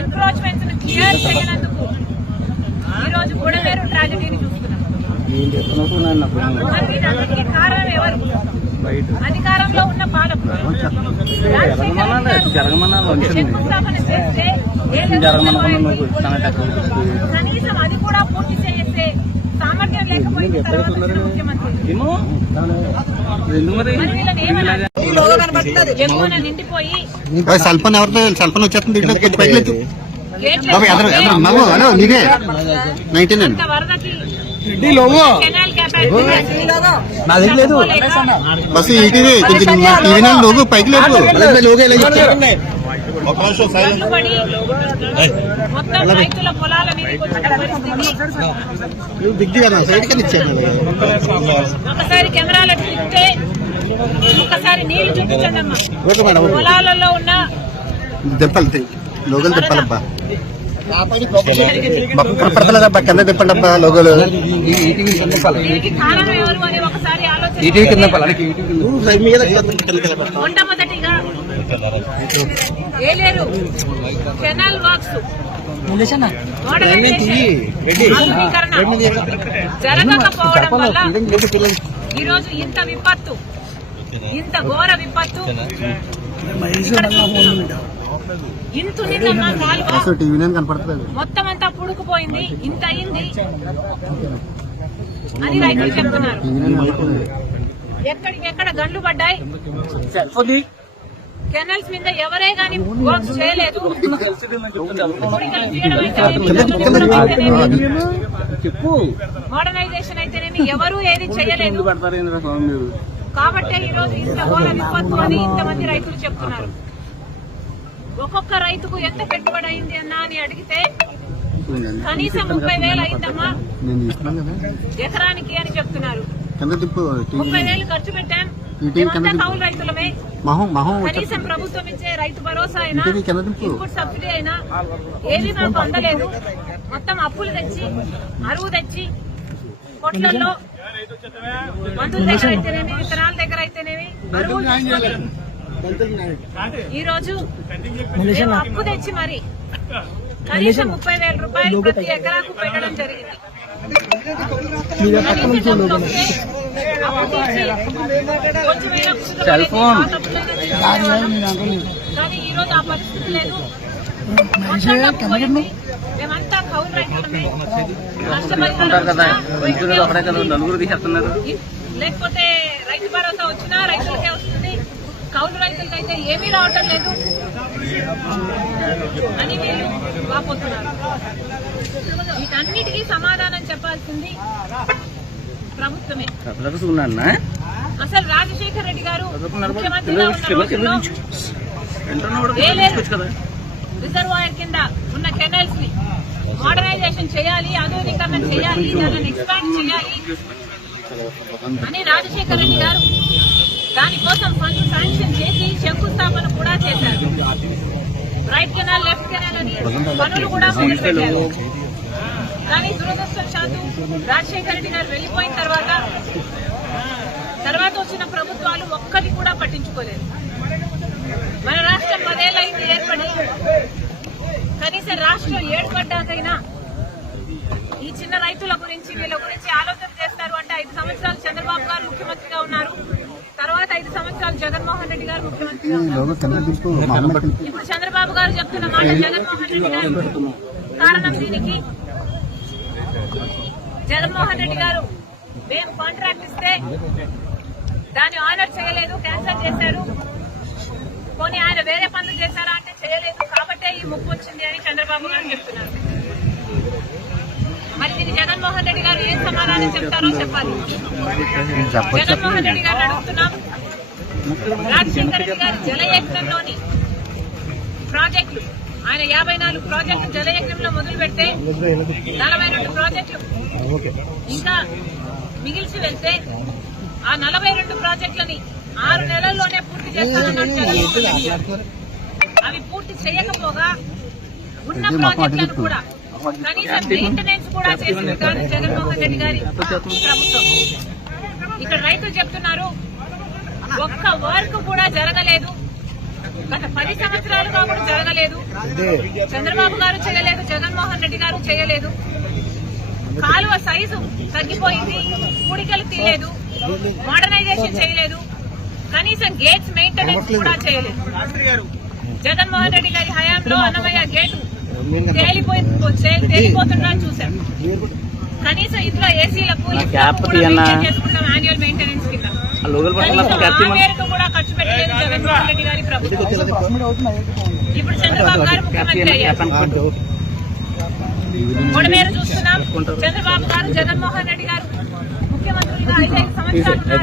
ఎంక్రోచ్మెంట్స్ను clear చేయనందుకు ఈ రోజు బుడమేరు ట్రాజడీని చూస్తున్నాం. మరి వీటన్నిటికీ కారణం ఎవరు? అధికారంలో ఉన్న పాలకులు. శంకుస్థాపన చేస్తే కనీసం అది కూడా పూర్తి చేసే సామర్థ్యం లేకపోయింది తర్వాత ముఖ్యమంత్రి. సల్పన్ ఎవరితో? సల్పన్ వచ్చేస్తుంది ఇంట్లో పైకి బాబు ఎదరు ఎదరు బాబు హలో నీదే నైన్టీన్ అండి అంత వరదకి లోగో? కెనాల్ కెపాసిటీ నా దగ్గర లేదు. బస్ ఈటీవీ కొంచెం టీవీ లోగు. పైకి లేదు లోగు. ఎలా చెప్తారు. దిగ్గి సైడ్ ఒకసారి కెమెరాలు తిప్పితే ఒకసారి నీళ్ళు చూపించండి అమ్మా. పొలాలలో ఉన్న దింపాలి లోగోలు దింపాలబ్బా పడతలేదబ్బా కింద దింపండి అబ్బా లోగోలు. దీనికి కారణం ఎవరు అని ఒకసారి ఈటీవీ కింద ఆలోచన మొట్టమొదటిగా ఏలేరు కెనాల్ వర్క్స్ మోడర్నైజేషన్ ఆధునీకరణ. జరగకపోవడం వల్ల ఈ రోజు ఇంత విపత్తు. ఇంత ఘోర విపత్తు. ఇంత మొత్తం అంతా పుడుకుపోయింది. ఇంత అయింది. అని రైతులు చెప్తున్నారు. ఎక్కడికెక్కడ గండ్లు పడ్డాయి? కెనల్స్ మీద ఎవరే గాని వర్క్స్ చేయలేదు. మోడర్నైజేషన్ అయితేనేమి ఎవరూ ఏది చేయలేదు. కాబట్టే ఈ రోజు ఇంత ఘోర విపత్తు అని ఇంతమంది రైతులు చెప్తున్నారు. ఒక్కొక్క రైతుకు ఎంత పెట్టుబడి అయింది అన్నా అని అడిగితే కనీసం ముప్పై వేలు అయిందమ్మా ఎకరానికి అని చెప్తున్నారు. ముప్పై వేలు ఖర్చు పెట్టాం. కౌలు రైతులమే. కనీసం ప్రభుత్వం ఇచ్చే రైతు భరోసా అయినా ఇప్పుడు ఇన్పుట్ సబ్సిడీ అయినా ఏది మనకు అందలేదు. మొత్తం అప్పులు తెచ్చి అరువు తెచ్చి కొట్లలో మందుల దగ్గర అయితేనేమి విత్తనాల దగ్గర అయితేనేమి ఈ రోజు అప్పు తెచ్చి మరి కనీసం ముప్పై వేల రూపాయలు ప్రతి ఎకరాకు పెట్టడం జరిగింది. కానీ ఈ రోజు ఆ పరిస్థితి లేదు. మేమంతా కౌలు రైతులమే. లేకపోతే రైతు భరోసా వచ్చినా రైతులకే వస్తుంది. కౌలు రైతులకైతే ఏమీ రావటం లేదు. అని వీళ్ళు వాపోతున్నారు వీటన్నిటికీ సమాధానం చెప్పాల్సింది ప్రభుత్వమే. అసలు రాజశేఖర్ రెడ్డి గారు ముఖ్యమంత్రిగా ఉన్న రిజర్వాయర్ కింద ఉన్న కెనల్స్ని మోడర్నైజేషన్ చేయాలి ఆధునీకరణ చేయాలి దానిని ఎక్స్పాండ్ చేయాలి అని రాజశేఖర రెడ్డి గారు దానికోసం ఫండ్ శాంక్షన్ చేసి శంకుస్థాపన కూడా చేశారు. రైట్ కెనాల్ లెఫ్ట్ కెనాల్ అని పనులు కూడా మొదలుపెట్టారు. కానీ దురదృష్టవశాత్తు రాజశేఖర రెడ్డి గారు వెళ్ళిపోయిన తర్వాత తర్వాత వచ్చిన ప్రభుత్వాలు ఒక్కటి కూడా పట్టించుకోలేదు. మన పదేళ్ళైంది ఏర్పడి. కనీసం రాష్ట్రం ఏర్పడ్డాకైనా ఈ చిన్న రైతుల గురించి వీళ్ళ గురించి ఆలోచన చేస్తారు అంటే ఐదు సంవత్సరాలు చంద్రబాబు గారు ముఖ్యమంత్రిగా ఉన్నారు. తర్వాత ఐదు సంవత్సరాలు జగన్మోహన్ రెడ్డి గారు ముఖ్యమంత్రిగా ఉన్నారు. మహం ఇప్పుడు చంద్రబాబు గారు చెప్తున్న మాట జగన్మోహన్ రెడ్డి గారు కారణం దీనికి. జగన్మోహన్ రెడ్డి గారు మేము కాంట్రాక్ట్ ఇస్తే దాన్ని ఆనర్ చేయలేదు క్యాన్సిల్ చేశారు. పోనీ ఆయన వేరే పనులు చేశారా అంటే చేయలేదు. కాబట్టే ఈ ముప్పు వచ్చింది అని చంద్రబాబు గారు చెప్తున్నారు. మరి దీన్ని జగన్మోహన్ రెడ్డి గారు ఏం సమాధానం చెప్తారో చెప్పాలి. జగన్మోహన్ రెడ్డి గారు అడుగుతున్నాం. రాజశేఖర రెడ్డి గారు జలయజ్ఞంలోని ప్రాజెక్టులు ఆయన యాభై నాలుగు ప్రాజెక్టులు జలయజ్ఞంలో మొదలు పెడితే నలభై రెండు ప్రాజెక్టులు. ఇంకా మిగిల్చి వెళ్తే ఆ నలభై రెండు ప్రాజెక్టులని ఆరు నెలల్లోనే పూర్తి చేస్తానన్నాడు జగన్మోహన్ అవి పూర్తి చేయకపోగా ఉన్న ప్రాజెక్టులను కూడా కనీసం మెయింటెనెన్స్ కూడా చేసింది కాదు జగన్మోహన్ రెడ్డి గారి ప్రభుత్వం. ఇక్కడ రైతులు చెప్తున్నారు ఒక్క వర్క్ కూడా జరగలేదు. గత పది సంవత్సరాలుగా కూడా జరగలేదు. చంద్రబాబు గారు చేయలేదు జగన్మోహన్ రెడ్డి గారు చేయలేదు. కాలువ సైజు తగ్గిపోయింది కూడికలు తీయలేదు మోడర్నైజేషన్ చేయలేదు. కనీసం గేట్స్ మెయింటెనెన్స్ కూడా చేయలేదు. జగన్మోహన్ రెడ్డి గారి హయాంలో అన్నమయ్య గేటు తేలిపోయి తేలిపోతున్నా చూశాం. కనీసం ఇంట్లో ఏసీలకు చేసుకుంటాం యాన్యువల్ మెయింటెనెన్స్ కింద. కూడా ఖర్చు పెట్టలేదు జగన్మోహన్ రెడ్డి గారి ప్రభుత్వం. ఇప్పుడు చంద్రబాబు గారు ముఖ్యమంత్రి అయ్యారు. బుడమేరు చూస్తున్నాం. చంద్రబాబు గారు జగన్మోహన్ రెడ్డి గారు ముఖ్యమంత్రులుగా ఐదైదు సంవత్సరాలు.